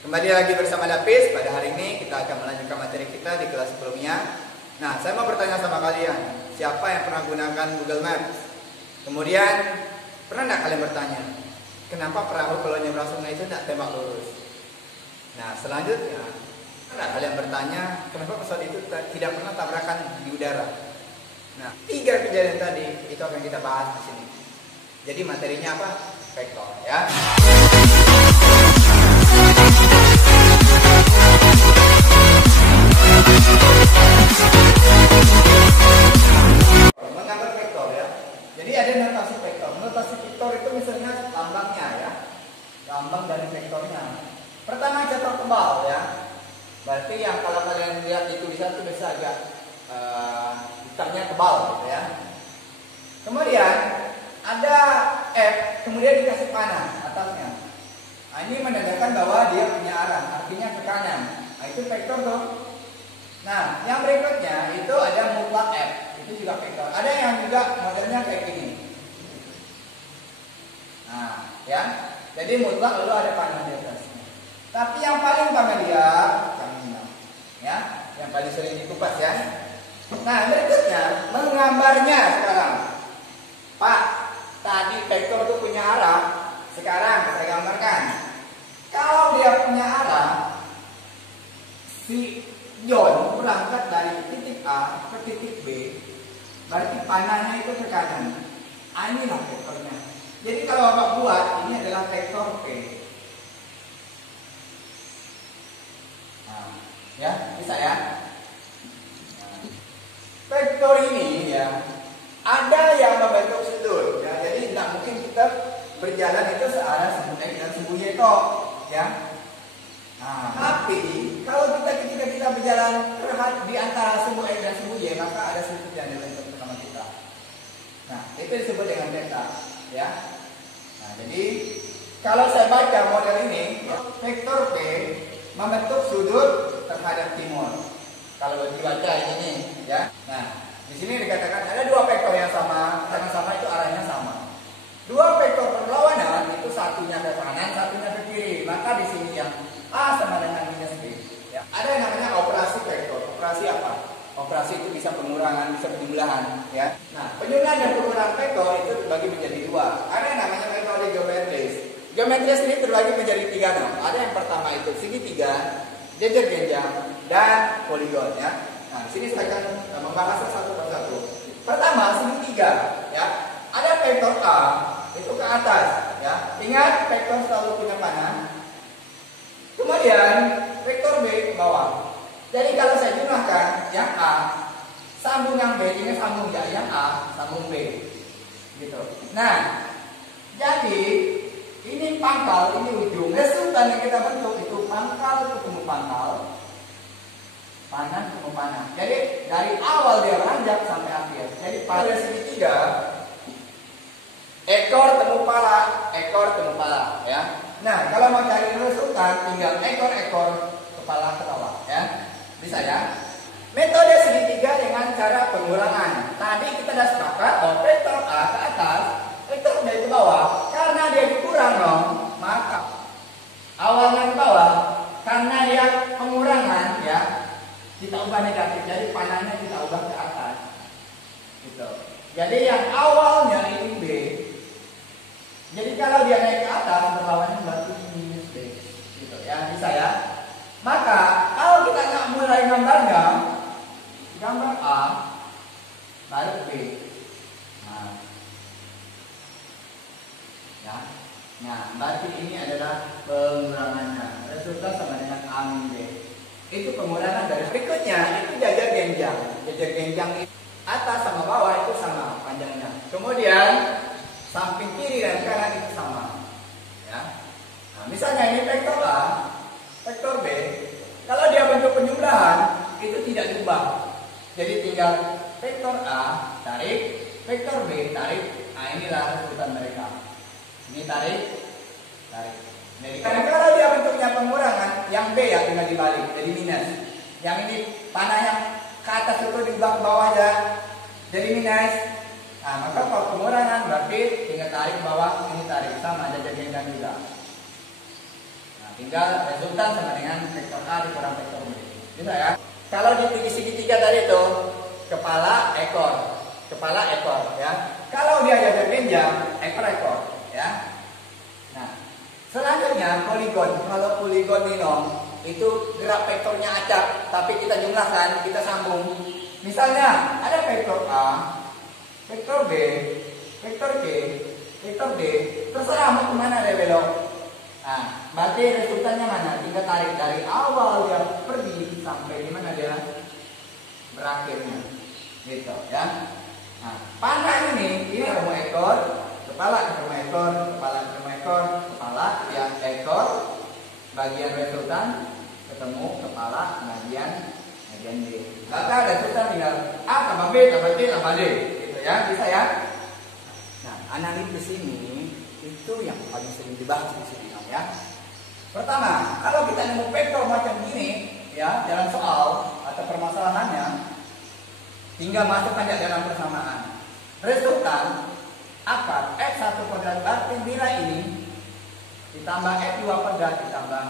Kembali lagi bersama Lapis. Pada hari ini kita akan melanjutkan materi kita di kelas sebelumnya. Nah, saya mau bertanya sama kalian, siapa yang pernah gunakan Google Maps? Kemudian, pernah nggak kalian bertanya, kenapa perahu kalau nyebrang sungai itu tidak tembak lurus? Nah, selanjutnya, pernah kalian bertanya, kenapa pesawat itu tidak pernah tabrakan di udara? Nah, 3 kejadian tadi itu akan kita bahas di sini. Jadi materinya apa? Vektor, ya. Menggambar vektor, ya. Jadi ada notasi vektor. Notasi vektor itu misalnya lambangnya, ya. Lambang dari vektornya. Pertama cetak tebal, ya. Berarti yang kalau kalian lihat di tulisan itu bisa agak hitamnya tebal, gitu ya. Kemudian ada F, kemudian dikasih panah atasnya. Nah, ini menandakan bahwa dia punya arah, artinya ke kanan. Nah, itu vektor dong. Nah, yang berikutnya itu ada mutlak F, itu juga vektor. Ada yang juga modelnya kayak gini. Nah, ya. Jadi mutlak lalu ada panah di atasnya. Tapi yang paling familiar yang ini, ya, yang paling sering dikupas, ya. Nah, berikutnya menggambarnya sekarang. Pak, tadi vektor itu punya arah. Sekarang saya gambarkan. Kalau dia punya arah, si John berangkat dari titik A ke titik B, berarti panahnya itu ke kanan. Inilah vektornya. Jadi kalau Bapak buat, ini adalah vektor P. Nah, ya, bisa ya. Nah, vektor ini, ya, ada yang membentuk sudut, ya. Jadi tidak mungkin kita berjalan itu searah sumbu X dan sumbu Y toh, ya. Nah, tapi kalau ketika kita berjalan di antara sumbu X dan sumbu Y, maka ada sudut yang dibentuk bersama kita. Nah, itu disebut dengan theta, ya. Nah, jadi kalau saya baca model ini, ya, vektor P membentuk sudut terhadap timur. Kalau dibaca ini, ya. Nah, di sini dikatakan ada 2 vektor yang sama itu arahnya sama. 2 vektor berlawanan itu satunya ke kanan, satunya ke kiri. Maka di sini yang A sama dengan minus B. Ya. Ada yang namanya operasi vektor. Operasi apa? Operasi itu bisa pengurangan, bisa penjumlahan. Ya. Nah, penjumlahan dan pengurangan vektor itu terbagi menjadi 2. Ada yang namanya metode geometris. Geometris ini terbagi menjadi 3 nom. Ada yang pertama itu segitiga, jejer genjang, dan poligon. Ya. Nah, di sini saya akan membahasnya satu persatu. Pertama, segitiga. Ya. Ada vektor A itu ke atas, ya. Ingat, vektor selalu punya panah. Kemudian vektor B ke bawah. Jadi kalau saya jumlahkan yang A sambung yang B, ini sambung ya, yang A sambung B, gitu. Nah, jadi ini pangkal, ini ujung. Resultan yang kita bentuk itu pangkal ketemu pangkal, panah ketemu panah. Jadi dari awal dia beranjak sampai akhir. Jadi pada segitiga, ekor temu pala, ya. Nah, kalau mau cari resultan, tinggal ekor, kepala ke bawah, ya. Bisa, ya. Metode segitiga dengan cara pengurangan. Tadi kita sudah sepakat bahwa vektor A ke atas, vektor B ke bawah. Karena dia dikurang dong, maka awalnya ke bawah. Karena dia pengurangan, ya, kita ubah negatif. Jadi panahnya kita ubah ke atas, gitu. Jadi yang awalnya ini B. Jadi kalau dia naik ke atas, berlawannya berarti minus B, gitu ya, bisa ya. Maka kalau kita nggak mulai gambarnya, gambar A, lalu B, nah, ya, nah, berarti ini adalah pengurangannya. Resultat sama dengan A min B. Itu pengurangan dari berikutnya. Itu jajar genjang. Jajar genjang itu atas sama bawah itu sama panjangnya. Kemudian samping kiri dan kanan itu sama, ya. Nah, misalnya ini vektor A, vektor B. Kalau dia bentuk penjumlahan itu tidak diubah. Jadi tinggal vektor A tarik, vektor B tarik. Nah, inilah resultan mereka. Ini tarik. Jadi kalau dia bentuknya pengurangan, yang B yang tinggal dibalik, jadi minus. Yang ini panah yang ke atas itu diubah ke bawah aja, jadi minus. Nah, maka kalau pengurangan berarti tinggal tarik ke bawah, ini tarik sama aja jadi genjang juga. Nah, tinggal resultan sama dengan vektor A dikurang vektor B. Bisa ya? Kalau di segitiga tadi itu kepala ekor ya. Kalau dia ada pinjam ekor ya. Nah, selanjutnya poligon. Kalau poligon ini itu gerak vektornya acak, tapi kita jumlahkan, kita sambung. Misalnya ada vektor A, vektor B, vektor C, vektor D, terserah mau kemana dia belok. Nah, berarti resultannya mana? Tinggal tarik dari awal dia pergi sampai di mana dia berakhirnya, gitu ya. Nah, panah ini ketemu ekor, kepala ketemu ekor, kepala ketemu ekor, kepala yang ekor, bagian resultan ketemu kepala bagian D. Maka resultan tinggal A tambah B tambah C tambah D, gitu ya, bisa ya. Nah, analisis ini itu yang paling sering dibahas di sini ya. Pertama, kalau kita nemu vektor macam gini ya dalam soal atau permasalahannya, tinggal masukkan aja dalam persamaan. Resultan akar F1 kuadrat berarti nilai ini ditambah F2 kuadrat ditambah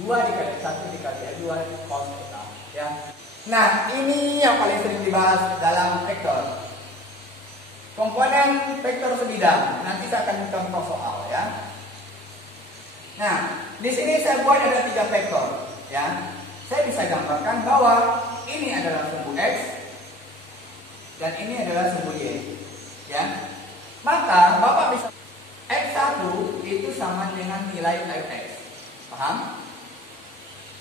2 dikali 1 dikali F2 cos theta ya. Nah, ini yang paling sering dibahas dalam vektor. Komponen vektor sebidang nanti saya akan contoh soal ya. Nah, di sini saya buat ada 3 vektor ya. Saya bisa gambarkan bahwa ini adalah sumbu X dan ini adalah sumbu Y ya. Maka Bapak bisa F1 itu sama dengan nilai Fx. Paham?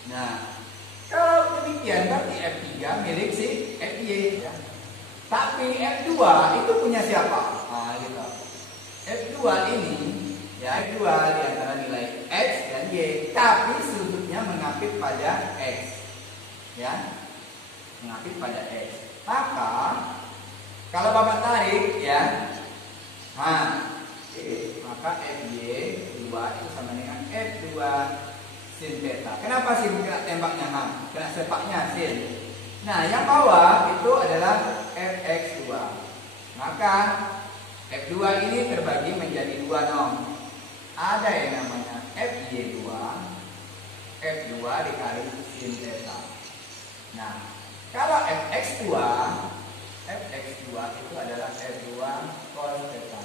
Nah, kalau demikian berarti F3 milik si Fy ya. Tapi F2 itu punya siapa? Nah, gitu. F2 ini ya, F2 di antara nilai X dan Y, tapi sudutnya mengapit pada X ya, mengapit pada X. Maka kalau Bapak tarik ya, nah, maka Fy2 itu sama dengan F2 sin theta. Kenapa sin? Kena tembaknya kena sepaknya sin. Nah, yang bawah itu adalah Fx2. Maka F2 ini terbagi menjadi 2 dong. Ada yang namanya Fy2, F2 dikali sin theta. Nah, kalau Fx2 itu adalah F2 cos theta.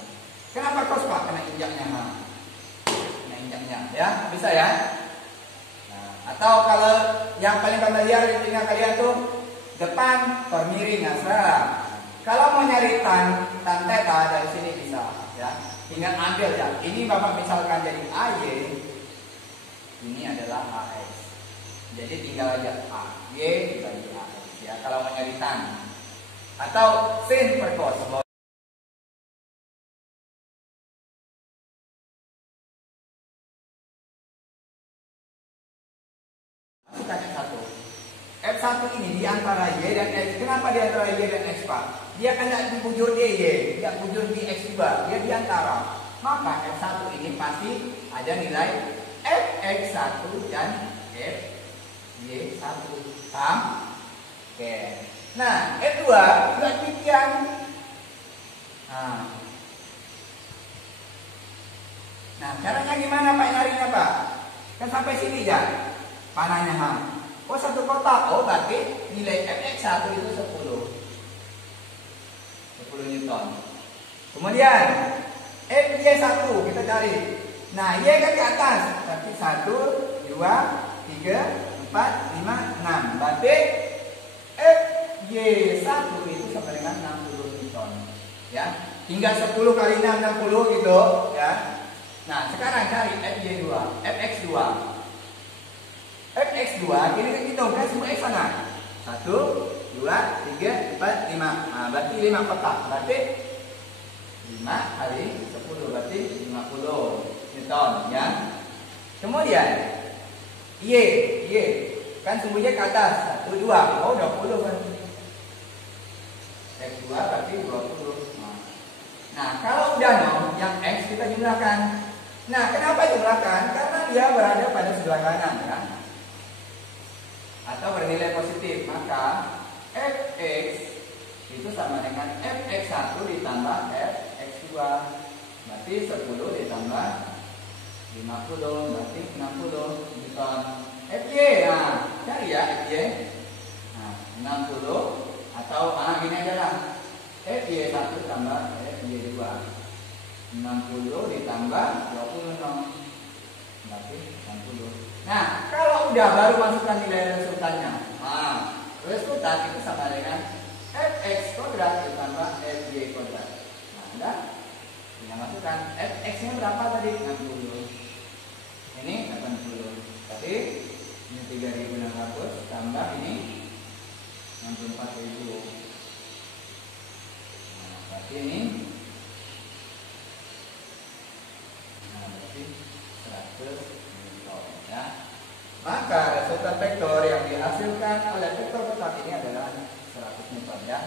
Kenapa cos Pak? Kena injaknya kena injaknya ya, bisa ya. Nah, atau kalau yang paling familiar di telinga kalian tuh depan miring, nah, kalau mau nyari tan theta dari sini bisa ya. Tinggal ambil ya. Ini Bapak misalkan jadi AY, ini adalah AX. Jadi tinggal aja AY dibagi AX ya. Kalau mau nyari tan atau sin per cos. F1 ini di antara Y dan X. Kenapa di antara Y dan X Pak? Dia kan tidak di bujur Y, tidak bujur di X juga. Dia di antara. Maka F1 ini pasti ada nilai Fx1 dan Fy1. Paham? Oke. Nah, F2 juga demikian. Nah, caranya gimana Pak nyarinya Pak? Kan sampai sini ya panahnya Oh, satu kotak. Oh, berarti nilai Fx1 itu 10 Newton. Kemudian Fy1 kita cari. Nah, Y kan ke atas. Berarti 1, 2, 3, 4, 5, 6. Berarti Fy1 itu sama dengan 60 Newton. Ya. Tinggal 10 kali 6, 60 gitu ya. Nah, sekarang cari Fy2, Fx2. Fx2 kini kita hitung kan semua X sana 1, 2, 3, 4, 5. Nah, berarti 5 kotak. Berarti 5 kali 10 berarti 50 Newton ya. Kemudian Y kan sumbunya ke atas 1, 2. Oh, 20 kan. X2 berarti 20. Nah, kalau udah yang X kita jumlahkan. Nah, kenapa jumlahkan? Karena dia berada pada sebelah kanan kan, atau bernilai positif. Maka Fx itu sama dengan Fx1 ditambah Fx2. Berarti 10 ditambah 50 berarti 60 Newton. FY, nah cari ya FY. Nah 60 atau gini aja lah, FY 1 tambah FY 2, 60 ditambah 20 dong, berarti 60. Nah kalau udah baru masukkan nilai resultannya. Nah resultan itu sama dengan fx kuadrat ditambah fy kuadrat. Nah udah tinggal masukkan fx nya berapa tadi, 60, ini 80, tadi ini 3600 tambah ini 64.000. Nah, berarti ini berarti 100 Newton ya. Maka resultan vektor yang dihasilkan oleh vektor tetap ini adalah 100 Newton ya.